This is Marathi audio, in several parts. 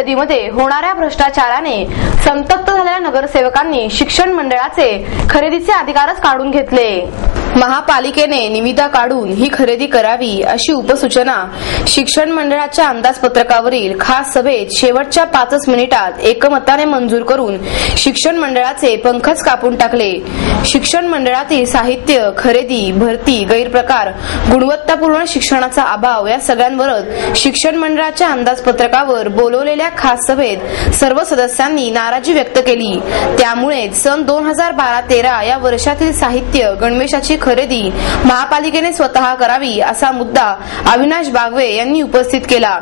खरेदीमध्ये होणाऱ्या भ्रष्टाचाराने संतप्त झालेल्या नगरसेवकांनी शिक्षण मंडळाचे खरेदीचे अधिकारच काढून घेतले। महापालिकेने निविदा काढून ही खरेदी करावी अशी उपसूचना शिक्षण मंडळाच्या अंदाजपत्रकावरील खास सभेत शेवटच्या 5 मिनिटात एकमताने मंजूर करून शिक्षण मंडळाचे पंखच कापून टाकले। शिक्षण मंडळातील साहित्य, खरेदी, भरती, गैरप्रकार, गुणवत्तापूर्ण शिक्षणाचा अभाव या सगळ्यांवरच शिक्षण मंडळाच्या अंदाजपत्रकावर बोलवलेल्या खास सभेत सर्व सदस्यांनी नाराजी व्यक्त केली। त्यामुळे सन 2012-13 या वर्षातील साहित्य, गणवेशाची खरेदी महापालिकेने स्वतः करावी असा मुद्दा अविनाश बागवे यांनी उपस्थित केला।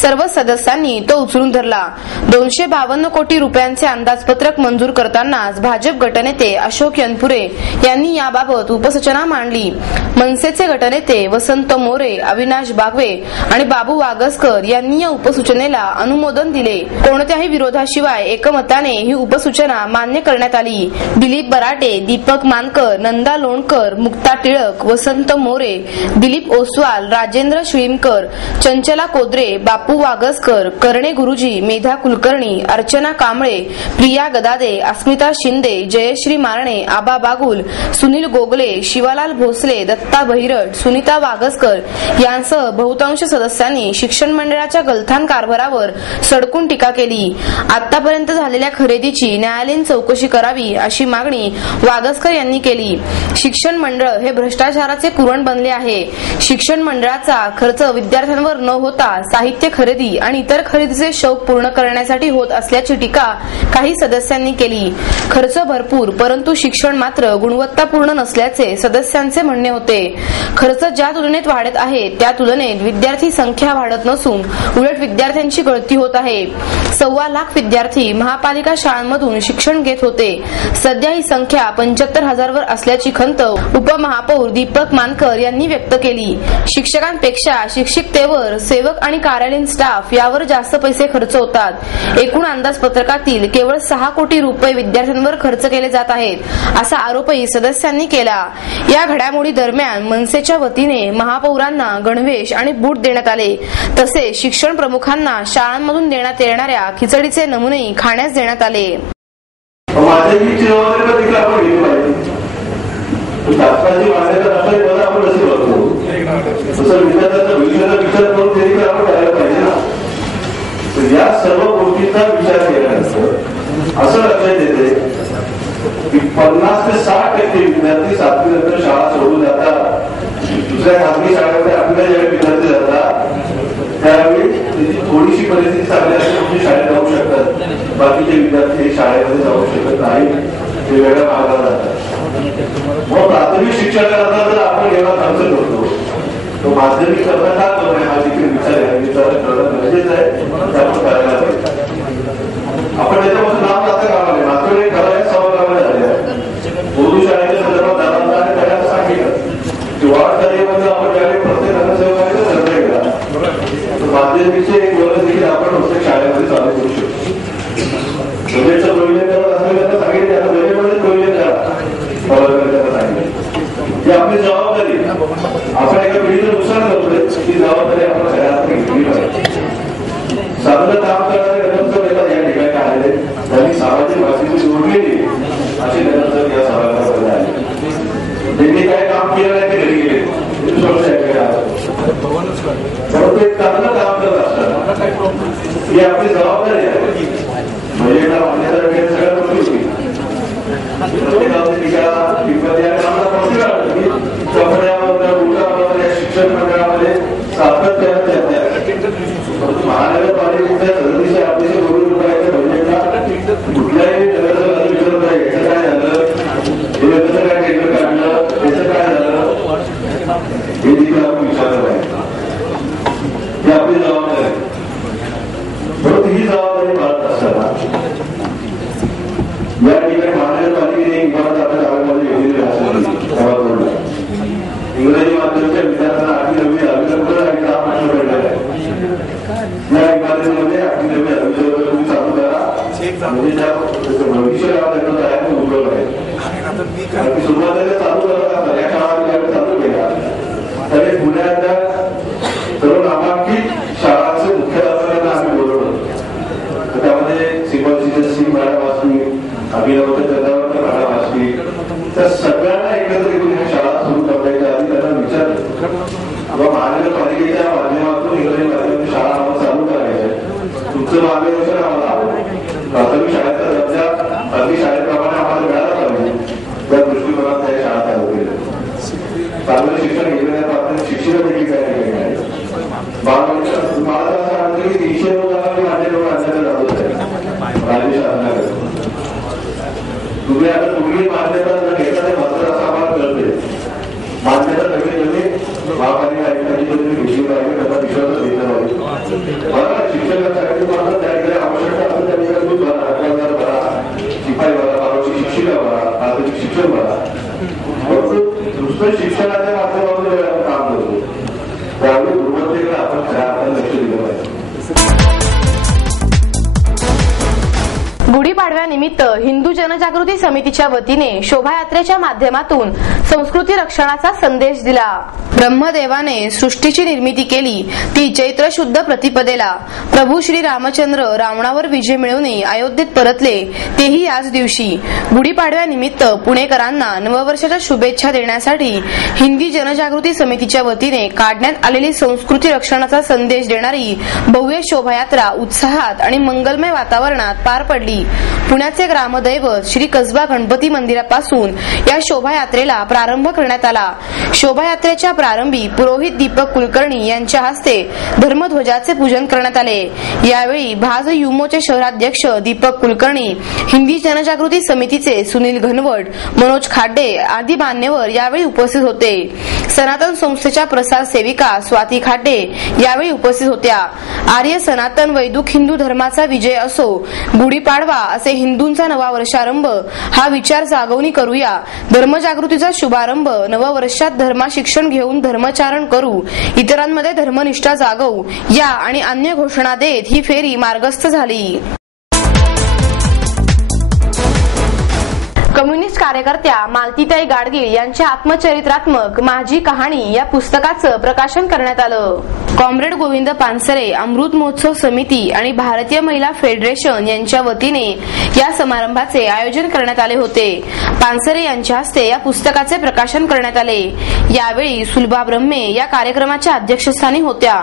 सर्व सदस्यांनी तो उचलून धरला। 252 कोटी रुपयांचे अंदाजपत्रक मंजूर करतानाच भाजप गटनेते अशोक यनपुरे यांनी याबाबत उपसूचना मांडली। मनसेचे गटनेते वसंत मोरे, अविनाश बागवे आणि बाबू वागसकर यांनी या उपसूचनेला अनुमोदन दिले। कोणत्याही विरोधाशिवाय एकमताने ही उपसूचना मान्य करण्यात आली। दिलीप बराटे, दीपक मानकर, नंदा लोणकर, मुक्ता टिळक, वसंत मोरे, दिलीप ओसवाल, राजेंद्र श्रीमकर, चंचला कोदरे, बापू वागसकर, करणे गुरुजी, मेधा कुलकर्णी, अर्चना कांबळे, प्रिया गदादे, अस्मिता शिंदे, जयश्री मारणे, आबा बागुल, सुनील गोगले, शिवालाल भोसले, दत्ता बहिरट, सुनीता वागसकर यांसह बहुतांश सदस्यांनी शिक्षण मंडळाच्या गलथान कारभारावर सडकून टीका केली। आतापर्यंत झालेल्या खरेदीची न्यायालयीन चौकशी करावी अशी मागणी वागसकर यांनी केली। शिक्षण मंडळ हे भ्रष्टाचाराचे कुरण बनले आहे। शिक्षण मंडळाचा खर्च विद्यार्थ्यांवर न होता साहित्य खरेदी आणि इतर खरेदीचे शौक पूर्ण करण्यासाठी होत असल्याची टीका काही सदस्यांनी केली। खर्च भरपूर परंतु शिक्षण मात्र गुणवत्तापूर्ण नसल्याचे सदस्यांचे म्हणणे होते। खर्च ज्या तुलनेत वाढत आहे त्या तुलनेत विद्यार्थी संख्या वाढत नसून उलट विद्यार्थ्यांची गळती होत आहे। 1.25 लाख विद्यार्थी महापालिका शाळांमधून शिक्षण घेत होते। सध्या ही संख्या 75,000 वर असल्याची खंत उपमहापौर दीपक मानकर यांनी व्यक्त केली। शिक्षकांपेक्षा शिक्षिकेवर सेवक आणि कार्यालयीन स्टाफ यावर जास्त पैसे खर्च होतात। एकूण अंदाजपत्रकातील केवळ 6 कोटी रुपये विद्यार्थ्यांवर खर्च केले जात आहेत असा आरोपही सदस्यांनी केला। या घडामोडी दरम्यान मनसेच्या वतीने महापौरांना गणवेश आणि बूट देण्यात आले। तसेच शिक्षण प्रमुखांना शाळांमधून देण्यात येणाऱ्या खिचडीचे नमुनेही खाण्यास देण्यात आले। शासनाची मान्यता नसताना मला आपण असे बघतो तसं विद्यार्थ्यांचा भविष्याचा विचार करून तरी आपण करायला पाहिजे ना। तर या सर्व गोष्टींचा विचार केल्यानंतर असं लक्षात येते की 50 ते 60% विद्यार्थी 7वी नंतर शाळा सोडून जातात। दुसऱ्या खासगी शाळेमध्ये आपल्या ज्यावेळी विद्यार्थी जातात त्यावेळी त्याची थोडीशी परिस्थिती चांगली असते म्हणजे शाळेत जाऊ शकतात। बाकीचे विद्यार्थी शाळेमध्ये जाऊ शकत नाही, ते वेगळ्या भागाला जातात। मग प्राथमिक शिक्षणाकरता जर आपण एवढा खर्च करतो तो माध्यमिक करता का करू नये हा देखील विचार आहे। विचार करणं गरजेचं आहे, ते आपण करायला पाहिजे। आपण त्याच्यापासून लांब जाता कामा नये। मात्र हे करायला सभागामध्ये झाले आहे। उर्दू शाळेच्या संदर्भात दारांना त्याला सांगितलं की वाढ कार्यामध्ये आपण ज्यावेळी प्रत्येक नगरसेवकाने निर्णय केला तर माध्यमिकचे एक वर्ग देखील आपण प्रत्येक शाळेमध्ये चालू करू शकतो। बजेटचं प्रयोजन करत असलेलं त्यांना सांगितलं आता बजेटमध्ये प्रयोजन करा ही आपली जबाबदारी। आपण एका पिढीचं नुकसान करतोय ती जबाबदारी आपण सगळ्यांना घेतली पाहिजे। चांगलं काम करणारे नगरसेवक येतात या ठिकाणी आलेले, त्यांनी सामाजिक भाषेची जोडलेली अशी नगरसेवक या सभागृहामध्ये आले। त्यांनी काय काम केलं नाही ते घरी गेले परंतु एक चांगलं काम करत असतात ही आपली जबाबदारी आहे। म्हणजे मान्यता वगैरे सगळ्या गोष्टी होती शिक्षण मंडळामध्ये सातत्याने महानगरपालिकेच्या सदतीच्या अपेक्षा करोड रुपयाच्या बजेटला कुठल्याही नगरसेवकाला विचारत नाही याचं काय झालं, हे कसं काय टेंडर काढलं, त्याचं काय झालं हे देखील आपण विचारलं पाहिजे। ही आपली जबाबदारी आहे। परंतु ही जबाबदारी पाळत असताना या ठिकाणी महानगरपालिकेने इमारत आपल्या गावामध्ये घेतलेली असेल इंग्रजी माध्यमाच्या विद्यार्थ्यांना 8वी 9वी 10वी आणि 10 वर्ष पडलेले आहे। या इमारतीमध्ये 8वी 9वी 10वी तुम्ही चालू करा म्हणजे त्या भविष्य गावात आहे उद्योग आहे। सुरुवातीला चालू करत या काळात चालू केला तरी पुण्यातल्या सर्व नामांकित शाळांचे मुख्याध्यापकांना आम्ही बोलवलं गोष्टी त्या सगळ्यांना एकत्र घेऊन ह्या शाळा सुरू करण्याच्या आधी त्यांना विचारलं बाबा महानगरपालिकेच्या माध्यमातून इंग्रजी माध्यमातून शाळा आम्हाला चालू करायच्या, तुमचं मार्गदर्शन आम्हाला हवं, प्राथमिक शाळेचा दर्जा खाजगी शाळेप्रमाणे आम्हाला मिळाला पाहिजे, त्या दृष्टिकोनात त्या शाळा चालू केल्या. चांगलं शिक्षण घेण्याच्या प्राथमिक शिक्षण देखील त्या ठिकाणी आहे. मला तर असं वाटतं की 300 लोकांना माझ्याजवळ आणण्याचं जात होतं राज्य शासनाकडे. तुम्ही आता पूर्वी मान्यता घेता ते मात्र असं आम्हाला कळते, मान्यता कमी कमी महापालिका आयुक्तांची तुम्ही घेतली पाहिजे, त्याचा विश्वास घेतला पाहिजे. मला शिक्षकांसाठी मात्र त्या ठिकाणी आवश्यकता असेल त्या ठिकाणी दूध भरा, हक्कादार भरा, शिपाई भरा, बारावी शिक्षिका भरा, प्राथमिक शिक्षण भरा. नुसतं शिक्षणाच्या माध्यमातून काम करतो, त्यावेळी गुणवत्तेकडे आपण खऱ्या अर्थाने लक्ष दिलं पाहिजे. गुढीपाडव्यानिमित्त हिंदू जनजागृती समितीच्या वतीने शोभायात्रेच्या माध्यमातून संस्कृती रक्षणाचा संदेश दिला. ब्रह्मदेवाने सृष्टीची निर्मिती केली, ती चैत्र शुद्ध प्रतिपदेला. प्रभू श्री रामचंद्र रावणावर विजय मिळवून अयोध्येत परतले, तेही याच दिवशी. गुढीपाडव्यानिमित्त पुणेकरांना नववर्षाच्या शुभेच्छा देण्यासाठी हिंदी जनजागृती समितीच्या वतीने काढण्यात आलेली संस्कृती रक्षणाचा संदेश देणारी भव्य शोभायात्रा उत्साहात आणि मंगलमय वातावरणात पार पडली. पुण्याचे ग्रामदैवत श्री कसबा गणपती मंदिरापासून या शोभायात्रेला प्रारंभ करण्यात आला. शोभायात्रेच्या प्रारंभी पुरोहित दीपक कुलकर्णी यांच्या हस्ते धर्मध्वजाचे पूजन करण्यात आले. यावेळी भाज युमोचे शहराध्यक्ष दीपक कुलकर्णी, हिंदी जनजागृती समितीचे सुनील घनवट, मनोज खाडे आदी मान्यवर यावेळी उपस्थित होते. सनातन संस्थेच्या प्रसार सेविका स्वाती खाडे यावेळी उपस्थित होत्या. आर्य सनातन वैदिक हिंदू धर्माचा विजय असो, गुढीपाडवा असे हिंदूंचा नवा वर्षारंभ हा विचार जागवणी करूया. धर्मजागृतीचा शुभारंभ नववर्षात धर्मा शिक्षण घेऊन धर्मचारण करू, इतरांमध्ये धर्मनिष्ठा जागवू या आणि अन्य घोषणा देत ही फेरी मार्गस्थ झाली. कम्युनिस्ट कार्यकर्त्या मालतीताई गाडगीळ यांच्या आत्मचरित्रात्मक माझी कहाणी या पुस्तकाचं प्रकाशन करण्यात आलं. कॉम्रेड गोविंद पानसरे, अमृत महोत्सव समिती आणि भारतीय महिला फेडरेशन यांच्या वतीने या समारंभाचे आयोजन करण्यात आले होते. पानसरे यांच्या हस्ते या पुस्तकाचे प्रकाशन करण्यात आले. यावेळी सुलभा ब्रह्मे या कार्यक्रमाच्या अध्यक्षस्थानी होत्या.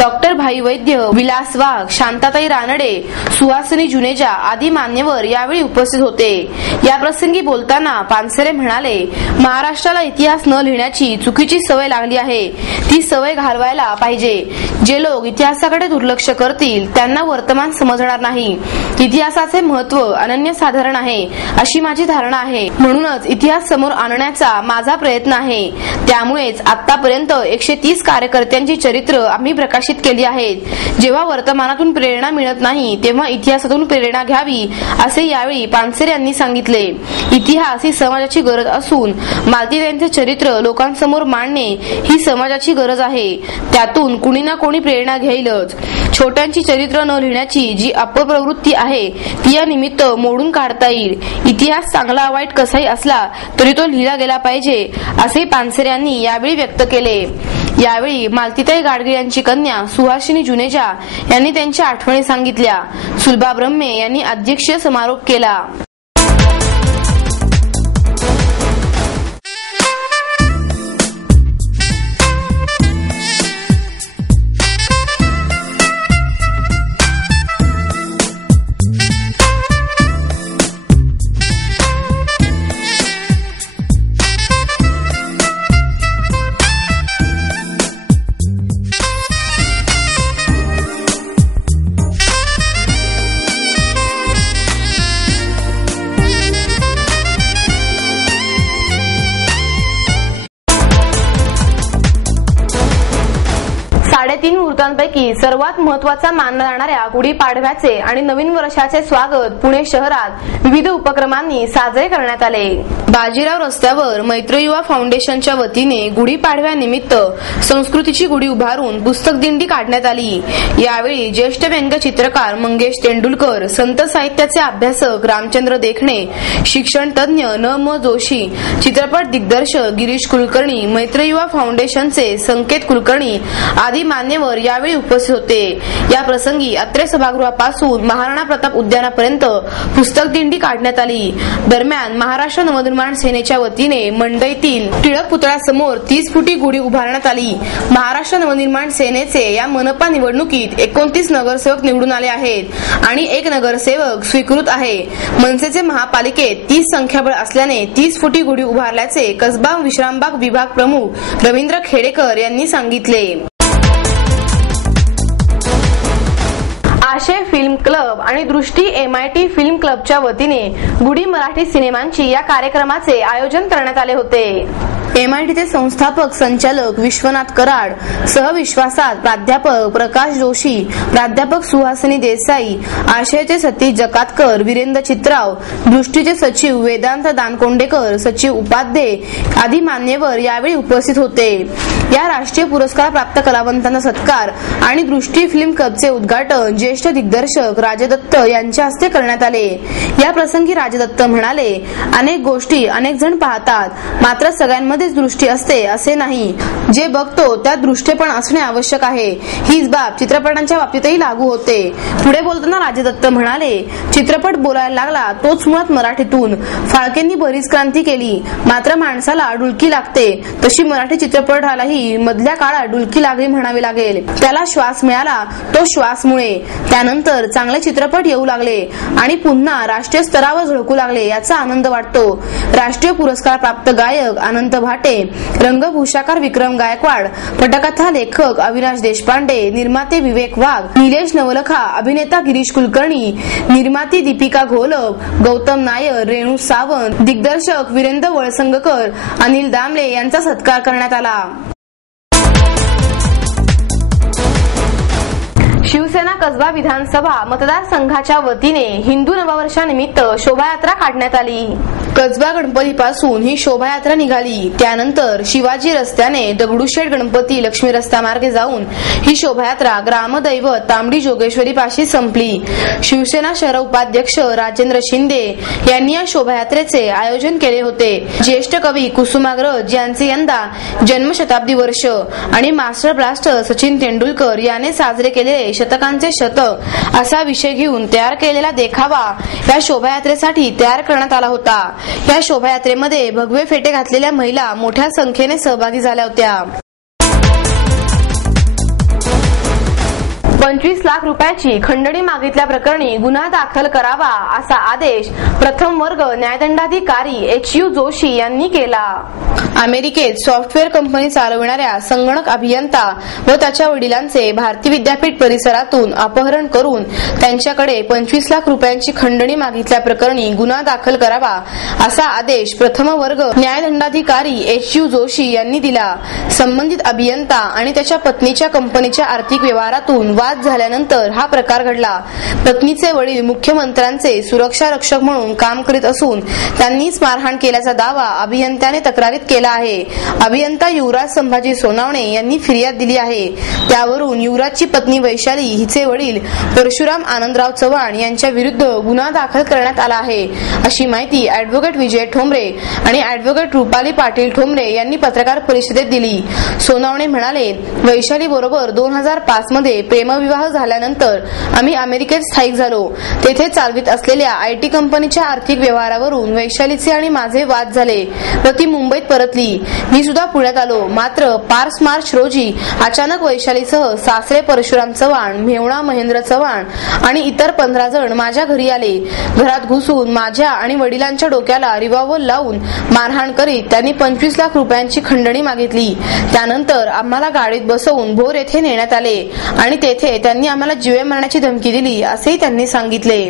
डॉक्टर भाई वैद्य, विलास वाघ, शांताताई रानडे, सुहासिनी जुनेजा आदी मान्यवर यावेळी उपस्थित होते. या प्रसंगी बोलताना पानसरे म्हणाले, महाराष्ट्राला इतिहास न लिहिण्याची चुकीची सवय लागली आहे, ती सवय घालवायला पाहिजे. जे लोक इतिहासाकडे दुर्लक्ष करतील त्यांना वर्तमान समजणार नाही. इतिहासाचे महत्त्व अनन्यसाधारण आहे अशी माझी धारणा आहे. म्हणूनच इतिहास समोर आणण्याचा माझा प्रयत्न आहे. त्यामुळेच आतापर्यंत 130 कार्यकर्त्यांची चरित्र आम्ही प्रकाशित केली आहेत. जेव्हा वर्तमानातून प्रेरणा मिळत नाही तेव्हा इतिहासातून प्रेरणा घ्यावी असे यावेळी पानसरे यांनी सांगितले. इतिहास ही समाजाची गरज असून मालतीताईंचे चरित्र लोकांसमोर मांडणे ही समाजाची गरज आहे. त्यातून कुणी ना कोणी प्रेरणा घेईलच. छोट्यांची चरित्र न लिहिण्याची जी अपप्रवृत्ती आहे ती या निमित्त मोडून काढता येईल. इतिहास चांगला वाईट कसाही असला तरी तो लिहिला गेला पाहिजे असे पानसरे यांनी यावेळी व्यक्त केले. यावेळी मालतीताई गाडगीळ यांची कन्या सुहासिनी जुनेजा यांनी त्यांच्या आठवणी सांगितल्या. सुलभा ब्रह्मे यांनी अध्यक्षीय समारोप केला. तीन मुहूर्तांपैकी सर्वात महत्त्वाचा मानला जाणाऱ्या गुढीपाडव्याचे आणि नवीन वर्षाचे स्वागत पुणे शहरात विविध उपक्रमांनी साजरे करण्यात आले. बाजीराव रस्त्यावर मैत्र युवा फाउंडेशनच्या वतीने गुढीपाडव्यानिमित्त संस्कृतीची गुढी उभारून पुस्तक दिंडी काढण्यात आली. यावेळी ज्येष्ठ व्यंगचित्रकार मंगेश तेंडुलकर, संत साहित्याचे अभ्यासक रामचंद्र देखणे, शिक्षण तज्ञ न म जोशी, चित्रपट दिग्दर्शक गिरीश कुलकर्णी, मैत्र युवा फाउंडेशनचे संकेत कुलकर्णी आदी मान्यवर यावेळी उपस्थित होते। या प्रसंगी अत्रे सभागृहापासून महाराणा प्रताप उद्यानापर्यंत पुस्तक दिंडी काढण्यात आली। दरम्यान महाराष्ट्र नवनिर्माण सेनेच्या वतीने मंडईतील टिळक पुतळ्यासमोर 30 फुटी गुढी उभारण्यात आली। महाराष्ट्र नवनिर्माण सेनेचे या मनपा निवडणुकीत 29 नगरसेवक निवडून आले आहेत आणि 1 नगरसेवक स्वीकृत आहे। मनसेचे महापालिकेत 30 संख्याबळ असल्याने 30 फुटी गुढी उभारल्याचे कसबा विश्रामबाग विभाग प्रमुख रवींद्र खेडेकर यांनी सांगितले। आशय फिल्म क्लब आणि दृष्टी MIT फिल्म क्लबच्या वतीने गुढी मराठी सिनेमांची या कार्यक्रमाचे आयोजन करण्यात आले होते। MITचे संस्थापक संचालक विश्वनाथ कराड, सहविश्वासात प्राध्यापक प्रकाश जोशी, प्राध्यापक सुहासिनी देसाई, आशयचे सतीश जकातकर, वीरेंद्र चित्राव, दृष्टीचे सचिव वेदांत दानकोंडेकर, सचिव उपाध्ये आदी मान्यवर यावेळी उपस्थित होते। या राष्ट्रीय पुरस्कार प्राप्त कलावंतांचा सत्कार आणि दृष्टी फिल्म क्लबचे उद्घाटन ज्येष्ठ दिग्दर्शक राजदत्त यांच्या हस्ते करण्यात आले। या प्रसंगी राजदत्त म्हणाले, अनेक गोष्टी अनेक जण पाहतात, मात्र सगळ्यांमध्ये दृष्टी असते असे नाही। जे बघतो त्यात दृष्टेपण असणे आवश्यक आहे। हीच बाब चित्रपटांच्या बाबतीतही लागू होते। पुढे बोलताना राजदत्त म्हणाले, चित्रपट बोलायला लागला तोच मुळात मराठीतून। फाळकेंनी बरीच क्रांती केली, मात्र माणसाला डुलकी लागते, तशी मराठी चित्रपटालाही मधल्या काळात डुलकी लागली म्हणावी लागेल। त्याला श्वास मिळाला तो श्वासमुळे, त्यानंतर चांगले चित्रपट येऊ लागले आणि पुन्हा राष्ट्रीय स्तरावर झळकू लागले, याचा आनंद वाटतो। राष्ट्रीय पुरस्कार प्राप्त गायक अनंत भाटे, रंगभूषाकार विक्रम गायकवाड, पटकथा लेखक अविनाश देशपांडे, निर्माते विवेक वाघ, निलेश नवलखा, अभिनेता गिरीश कुलकर्णी, निर्माती दीपिका घोलप, गौतम नायर, रेणू सावंत, दिग्दर्शक वीरेंद्र वळसंगकर, अनिल दामले यांचा सत्कार करण्यात आला। शिवसेना कसबा विधानसभा मतदारसंघाच्या वतीने हिंदू नववर्षानिमित्त शोभायात्रा काढण्यात आली। कसबा गणपतीपासून ही शोभायात्रा निघाली। त्यानंतर शिवाजी रस्त्याने दगडूशेठ गणपती लक्ष्मी रस्त्यामार्गे जाऊन ही शोभायात्रा ग्रामदैवत तांबडी जोगेश्वरी पाशी संपली। शिवसेना शहर उपाध्यक्ष राजेंद्र शिंदे यांनी या शोभायात्रेचे आयोजन केले होते। ज्येष्ठ कवी कुसुमाग्रज यांचे यंदा जन्मशताब्दी वर्ष आणि मास्टर ब्लास्टर सचिन तेंडुलकर याने साजरे केलेले शतकांचे शतक असा विषय घेऊन तयार केलेला देखावा या शोभायात्रेसाठी तयार करण्यात आला होता। या शोभायात्रेमध्ये भगवे फेटे घातलेल्या महिला मोठ्या संख्येने सहभागी झाल्या होत्या। 25 लाख रुपयाची खंडणी मागितल्या प्रकरणी गुन्हा दाखल करावा असा आदेश प्रथम वर्ग न्यायदंडाधिकारी HU जोशी यांनी केला। अमेरिकेत सॉफ्टवेअर कंपनी चालविणाऱ्या संगणक अभियंता व त्याच्या वडिलांचे भारतीय विद्यापीठ परिसरातून अपहरण करून त्यांच्याकडे 25 लाख रुपयांची खंडणी मागितल्या प्रकरणी गुन्हा दाखल करावा असा आदेश प्रथम वर्ग न्यायदंडाधिकारी HU जोशी यांनी दिला। संबंधित अभियंता आणि त्याच्या पत्नीच्या कंपनीच्या आर्थिक व्यवहारातून वाद झाल्यानंतर हा प्रकार घडला। पत्नीचे वडील मुख्यमंत्र्यांचे सुरक्षा रक्षक म्हणून काम करीत असून त्यांनीच मारहाण केल्याचा दावा अभियंत्याने तक्रारीत केला आहे। अभियंता युवराज संभाजी सोनावणे यांनी फिर्याद दिली आहे। त्यावरून युवराजची पत्नी वैशाली हिचे वडील परशुराम आनंदराव चव्हाण यांच्या विरुद्ध गुन्हा दाखल करण्यात आला आहे, अशी माहिती ॲडव्होकेट विजय ठोंबरे आणि ॲडव्होकेट रुपाली पाटील ठोंबरे यांनी पत्रकार परिषदेत दिली। सोनावणे म्हणाले, वैशाली बरोबर 2005 मध्ये प्रेमविवाह झाल्यानंतर आम्ही अमेरिकेत स्थायिक झालो। तेथे चालवित असलेल्या IT कंपनीच्या आर्थिक व्यवहारावरून वैशालीचे आणि माझे वाद झाले व ती मुंबईत परतली। मी सुद्धा पुण्यात आलो। मात्र 5 मार्च रोजी अचानक वैशालीसह सासरे परशुराम चव्हाण, मेहुणा महेंद्र चव्हाण आणि इतर 15 जण माझ्या घरी आले। घरात घुसून माझ्या आणि वडिलांच्या डोक्याला रिव्हॉल्वर लावून मारहाण करीत त्यांनी 25 लाख रुपयांची खंडणी मागितली। त्यानंतर आम्हाला गाडीत बसवून भोर येथे नेण्यात आले आणि तेथे त्यांनी आम्हाला जीवे मारण्याची धमकी दिली, असेही त्यांनी सांगितले।